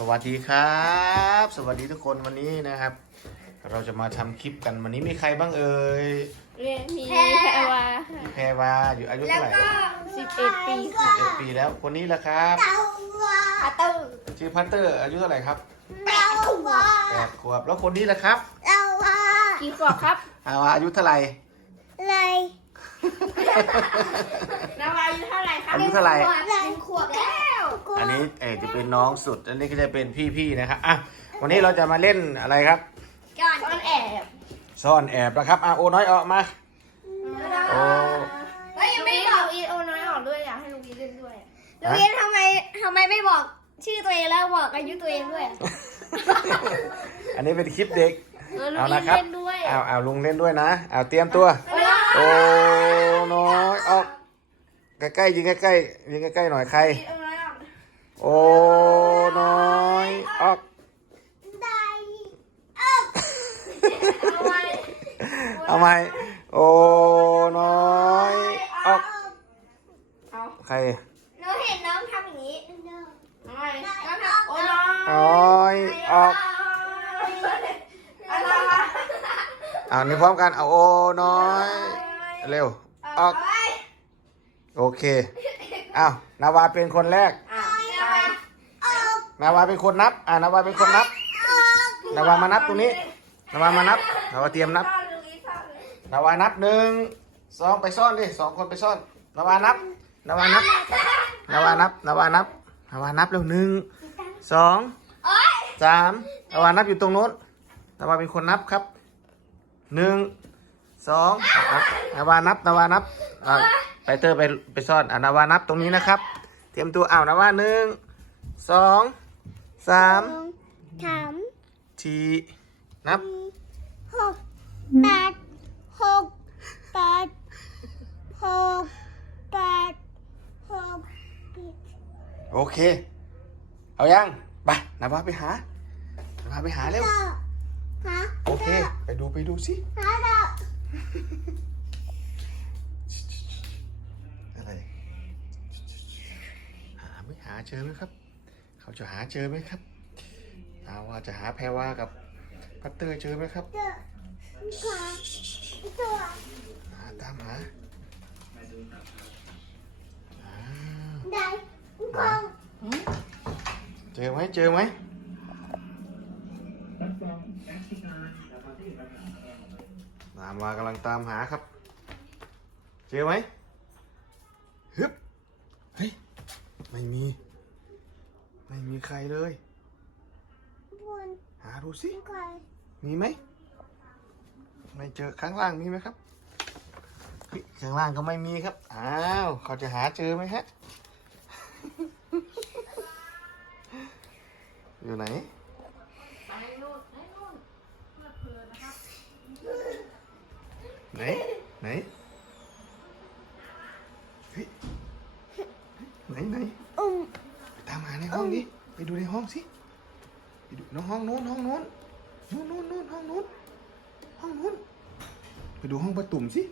สวัสดีครับ สวัสดีทุกคนวันนี้นะครับ เราจะมาทำคลิปกันวันนี้มีใครบ้างเอ่ยเรียนมีแพรแพรวามีแพรวาอยู่อายุแล้เท่าวไหร่ก็สิบเอ็ดปีค่ะเจ็ดปีแล้วคนนี้ละครับเต่าวัวอาตู้ชื่อพัตเตอร์อายุเท่าไหร่ครับเต่าวัวแปดขวบแล้วคนนี้ละครับเต่าวัวกี่ขวบครับอาวาอายุเท่าไหร่เลยนาวาอายุเท่าไหร่ครับอายุเท่าไหร่ หนึ่งขวบแล้ว อันนี้เออจะเป็นน้องสุด อันนี้ก็จะเป็นพี่ๆนะครับอะวันนี้เราจะมาเล่นอะไรครับก่อนต้นแอบซ่อนแอบนะครับอะโอน้อยออกมาโอ้เฮ้ยลูยังกไม่อีบอกลูกอีโอน้อยออกด้วยอยากให้ลูกอีเล่นด้วยโรงเรียนทำไมทำไมไม่บอกชื่อตัวเองแล้วบอกอายุตัวเองด้วย อันนี้เป็นคลิปเด็กเออลูกเอาอีนะครับเล่นด้วยเอาเอาลุงเล่นด้วยนะเอาเตรียมตัวโอ้น้อยออกใกล้ๆยิงใกล้ๆยิงใกล้ๆหน่อยใคร โอน้อยออกโอ้น้อยออกได้เออเอาไว้เอาไหมโอ้น้อยออกเอาใครหนูเห็นน้องทำอย่างนี้เอาไว้แล้วทำโอน้อยน้อยออกเอาน้อยเอานี่พร้อมกันเอาโอ้น้อย เร็วออกโอเคอ้าวนาวาเป็นคนแรกอะไป นาวาเป็นคนนับ อ่านาวาเป็นคนนับ นาวามานับตรงนี้ นาวามานับ นาวาเตรียมนับ นาวานับหนึ่งสองไปซ่อนดิสองคนไปซ่อน นาวานับ นาวานับ นาวานับ นาวานับ นาวานับเร็วหนึ่งสองสามนาวานับอยู่ตรงโน้น นาวาเป็นคนนับครับหนึ่งสองนาวานับ นาวานับไปเตอร์ไปไปซ่อนอะนาวานับตรงนี้นะครับ เตรียมตัวอ้าวนาวาหนึ่งสอง สามสามทีนับหกแปดหกแปดหกแปดหกโอเค เอายังไปนาวาไปหานาวาไปหาเร็วเก้าฮะโอเค ไปดูไปดูสิฮะเก้าอะไร หาไม่หาเจอไหมครับ เขาจะหาเจอไหมครับเอาว่าจะหาแพรวากับพัตเตอร์เจอไหมครับเก้าขวาตัวหาตามหาอ้าวได้กองเจอไหมเจอไหมตามมากำลังตามหาครับ เจอไหมฮึบเฮ้ย ไม่มีไม่มีใครเลย บนหาดูสิกลางมีไหมไม่เจอข้างล่างมีไหมครับเฮ้ยข้างล่างก็ไม่มีครับอ้าวเขาจะหาเจอไหมฮะ อยู่ไหน ไปนู่นให้นู่นเพื่อเพลินนะครับไหน ไหนเฮ้ยไหนไหน อุ้ม ไปตามหาในห้องนี้ ไปดูในห้องสิไปดูในห้องโน้นห้องโน้นโน้นโน้นโน้นห้องโน้นห้องโน้นไปดูห้องประตุ่มสิ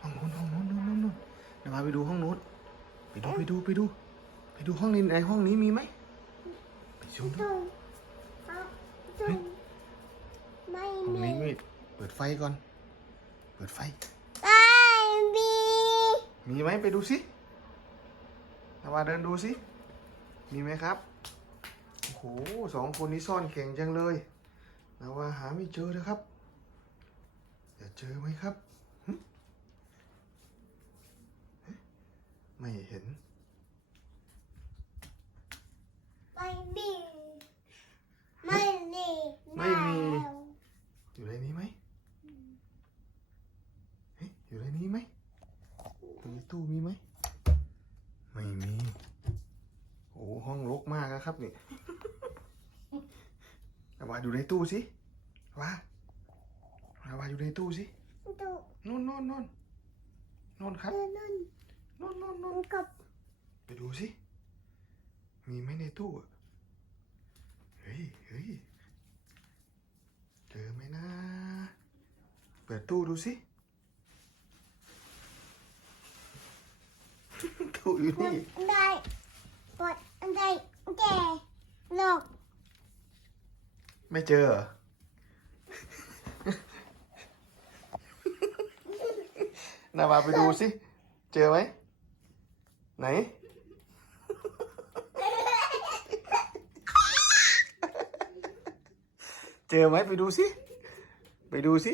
ห้องโน้นห้องโน้นโน้นโน้นโน้นเดี๋ยวมาไปดูห้องโน้นไปดูไปดูไปดู ไปดูห้องนี้ในห้องนี้มีไหมไปดูดูตรงเอาตรงไม่ห้องมีนี้มีเปิดไฟก่อน เปิดไฟ ไม่มีมีไหมไปดูสินาวาเดินดูสิ มีไหมครับ โอ้โหสองคนนี้ซ่อนเก่งจังเลยนาว่าหาไม่เจอนะครับจะเจอไหมครับ ไม่เห็น ไม่มีไม่มี ไม่มี อยู่ในนี้ไหมเฮ้ยอยู่ในนี้ไหมในตู้มีไหม ไม่มี โอ้ห้องรกมากนะครับนี่ เอาวาดูในตู้สิว่าเอาวาอยู่ในตู้สิดูนู่นนู่นนู่นนู่นครับนั่นนู่นนู่นนู่นกับไปดูสิ มีไหมในตู้อะเฮ้ยเฮ้ยเจอไหมนะ เปิดตู้ดูสิตู้อยู่นี่ได้ปวดได้แก่ลง ไม่เจอเหรอนาวาไปดูสิ เจอไหม ไหน เจอไหมไปดูสิ ไปดูสิ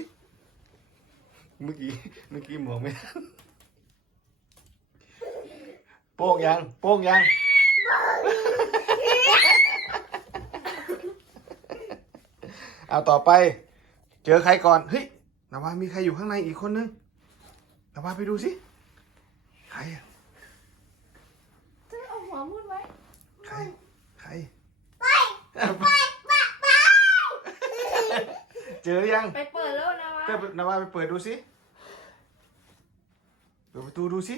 เมื่อกี้ เมื่อกี้มองไม่ทันโป้งยัง โป้งยัง เอาต่อไป เจอใครก่อน เฮ้ยนาวามีใครอยู่ข้างในอีกคนนึงนาวาไปดูสิ ใครอะจะเอาหัวมุดไว้ใคร ใคร ไปไปไปไปเจอหรือยัง ไปเปิดแล้วนะวะเปิดนาวาไปเปิดดูสิเปิดประตูดูสิ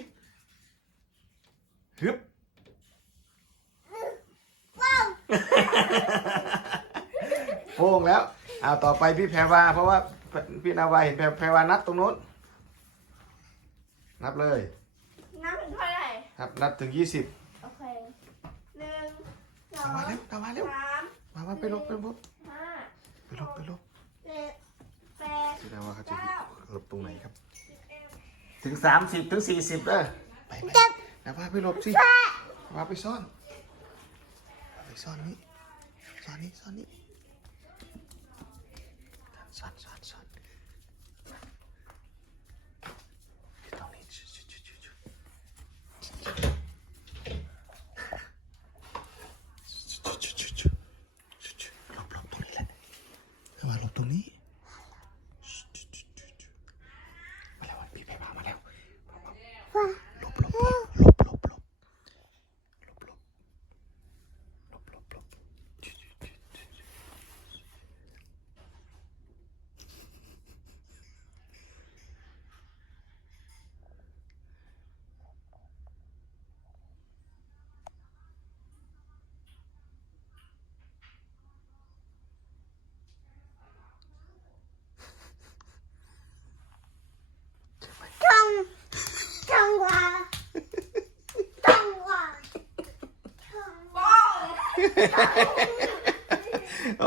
ฮึบว้าว โป้งแล้วเอาต่อไปพี่แพรวาเพราะว่าพี่นาวาเห็นแพรแพรวานับตรงนู้น นับเลย น้ำถึงเท่าไหร่ ครับนับถึงยี่สิบโอเคหนึ่งสอนางวาเร็วนาวาเร็วสามมามาไปหลบไปหลบห้าไปหลบไปหลบเจ็ดแปดพี่นาวาเขาจะหลบตรงไหนครับ ถึงสามสิบถึงสี่สิบเด้อไปไปนาวาไปหลบสินาวาไปซ่อน ไปซ่อนนี่ซ่อนนี่ซ่อนนี่ Swan.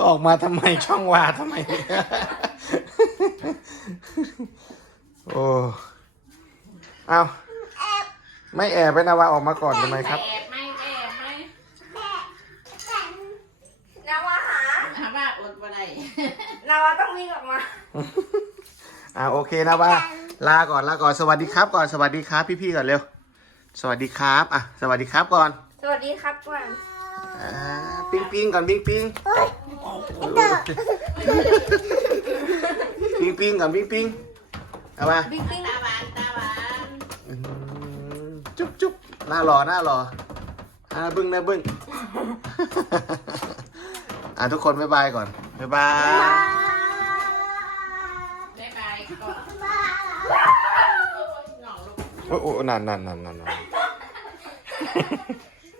ออกมาทำไมช่องวาทำไม โอ้เอาไม่แอบไปนาวาออกมาก่อนทำไมครับ แอบไหมแอบไหม่นาวาหาหาบ้าอดบ่ได้ นาวาต้องวิ่งออกมา อ่าโอเคนาวาลาก่อนลาก่อนสวัสดีครับก่อนสวัสดีครับ พี่ๆก่อนเร็ว สวัสดีครับ อะ สวัสดีครับก่อน สวัสดีครับก่อนอ่าปิ้งปิ้งก่อนปิ้งปิ้งเอ้ยเด้อปิ้งปิ้งก่อนปิ้งปิ้งเอามาบิ๊กบิ๊กตาหวานตาหวานอืมจุ๊บจุ๊บหน้าหล่อหน้าหล่ออ่าบึ้งหน้าบึ้งอะทุกคนบ๊ายบายก่อนบ๊ายบายบ๊ายบายก่อนบ้าน้องลูกโอ้โอ้นั่นนั่นนั่นนั่นนั่น